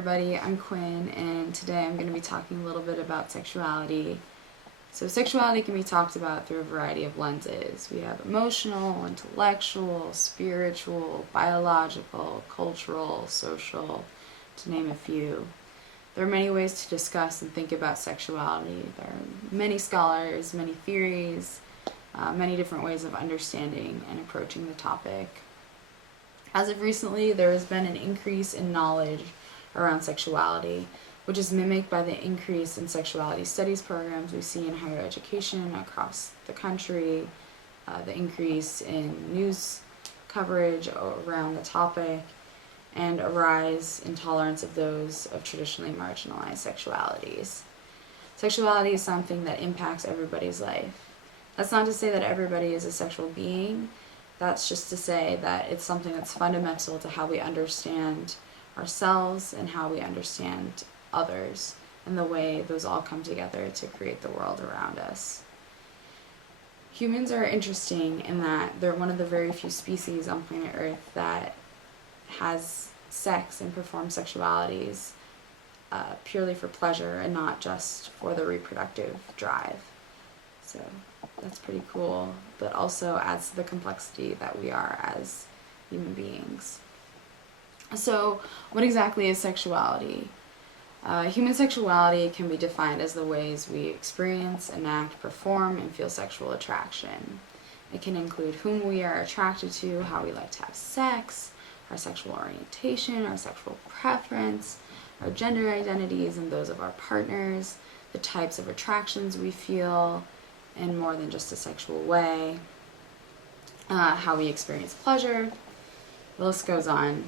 everybody, I'm Quinn, and today I'm going to be talking a little bit about sexuality. So sexuality can be talked about through a variety of lenses. We have emotional, intellectual, spiritual, biological, cultural, social, to name a few. There are many ways to discuss and think about sexuality. There are many scholars, many theories, many different ways of understanding and approaching the topic. As of recently, there has been an increase in knowledge around sexuality, which is mimicked by the increase in sexuality studies programs we see in higher education across the country, the increase in news coverage around the topic, and a rise in tolerance of those of traditionally marginalized sexualities. Sexuality is something that impacts everybody's life. That's not to say that everybody is a sexual being. That's just to say that it's something that's fundamental to how we understand ourselves and how we understand others, and the way those all come together to create the world around us. Humans are interesting in that they're one of the very few species on planet Earth that has sex and performs sexualities purely for pleasure and not just for the reproductive drive. So that's pretty cool, but also adds to the complexity that we are as human beings. So what exactly is sexuality? Human sexuality can be defined as the ways we experience, enact, perform, and feel sexual attraction. It can include whom we are attracted to, how we like to have sex, our sexual orientation, our sexual preference, our gender identities and those of our partners, the types of attractions we feel in more than just a sexual way, how we experience pleasure. The list goes on.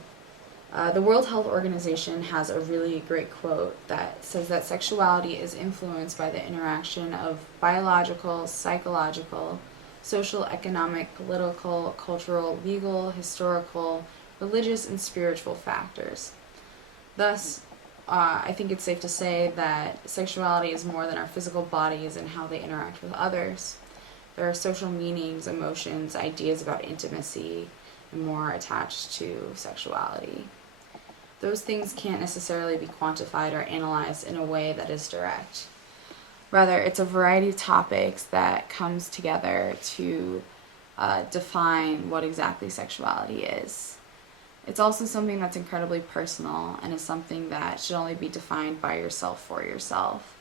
The World Health Organization has a really great quote that says that sexuality is influenced by the interaction of biological, psychological, social, economic, political, cultural, legal, historical, religious, and spiritual factors. Thus, I think it's safe to say that sexuality is more than our physical bodies and how they interact with others. There are social meanings, emotions, ideas about intimacy, and more attached to sexuality. Those things can't necessarily be quantified or analyzed in a way that is direct. Rather, it's a variety of topics that comes together to define what exactly sexuality is. It's also something that's incredibly personal and is something that should only be defined by yourself for yourself.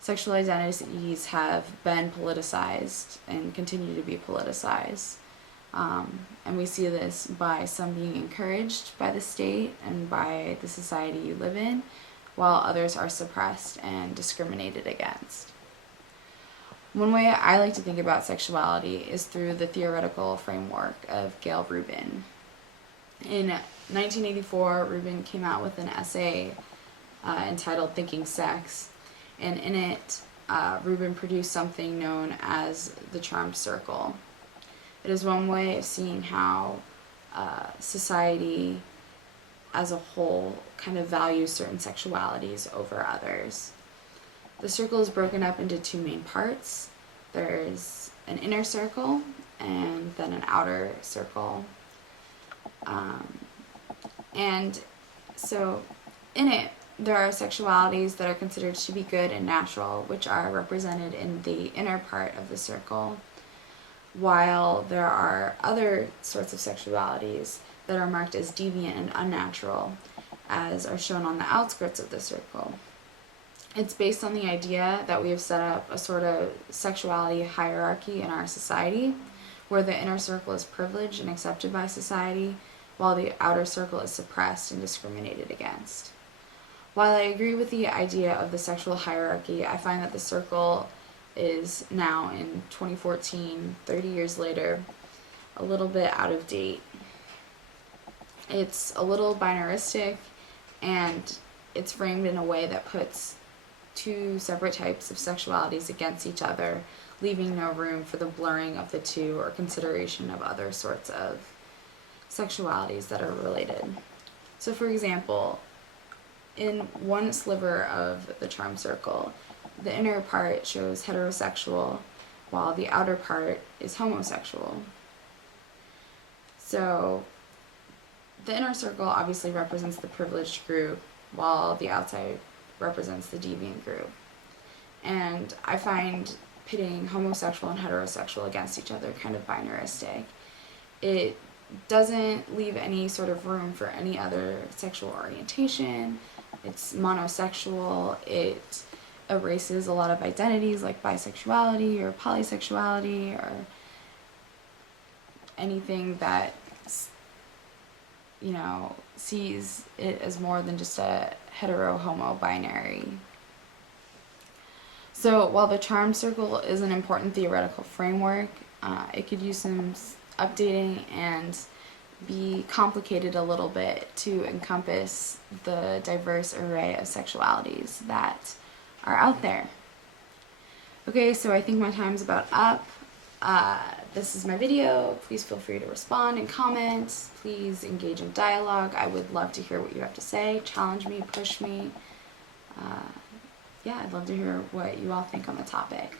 Sexual identities have been politicized and continue to be politicized. And we see this by some being encouraged by the state and by the society you live in, while others are suppressed and discriminated against. One way I like to think about sexuality is through the theoretical framework of Gail Rubin. In 1984, Rubin came out with an essay entitled Thinking Sex, and in it, Rubin produced something known as the charm circle. It is one way of seeing how society as a whole kind of values certain sexualities over others. The circle is broken up into two main parts. There's an inner circle and then an outer circle. And so in it, there are sexualities that are considered to be good and natural, which are represented in the inner part of the circle, while there are other sorts of sexualities that are marked as deviant and unnatural, as are shown on the outskirts of the circle. It's based on the idea that we have set up a sort of sexuality hierarchy in our society, where the inner circle is privileged and accepted by society, while the outer circle is suppressed and discriminated against. While I agree with the idea of the sexual hierarchy, I find that the circle is now, in 2014, 30 years later, a little bit out of date. It's a little binaristic, and it's framed in a way that puts two separate types of sexualities against each other, leaving no room for the blurring of the two or consideration of other sorts of sexualities that are related. So for example, in one sliver of the charm circle, the inner part shows heterosexual, while the outer part is homosexual. So the inner circle obviously represents the privileged group, while the outside represents the deviant group. And I find pitting homosexual and heterosexual against each other kind of binaristic. It doesn't leave any sort of room for any other sexual orientation. It's monosexual. It erases a lot of identities like bisexuality or polysexuality or anything that, you know, sees it as more than just a hetero-homo binary. So while the charm circle is an important theoretical framework, it could use some updating and be complicated a little bit to encompass the diverse array of sexualities that are out there. Okay, so I think my time's about up. This is my video. Please feel free to respond and comment. Please engage in dialogue. I would love to hear what you have to say. Challenge me, push me. Yeah, I'd love to hear what you all think on the topic.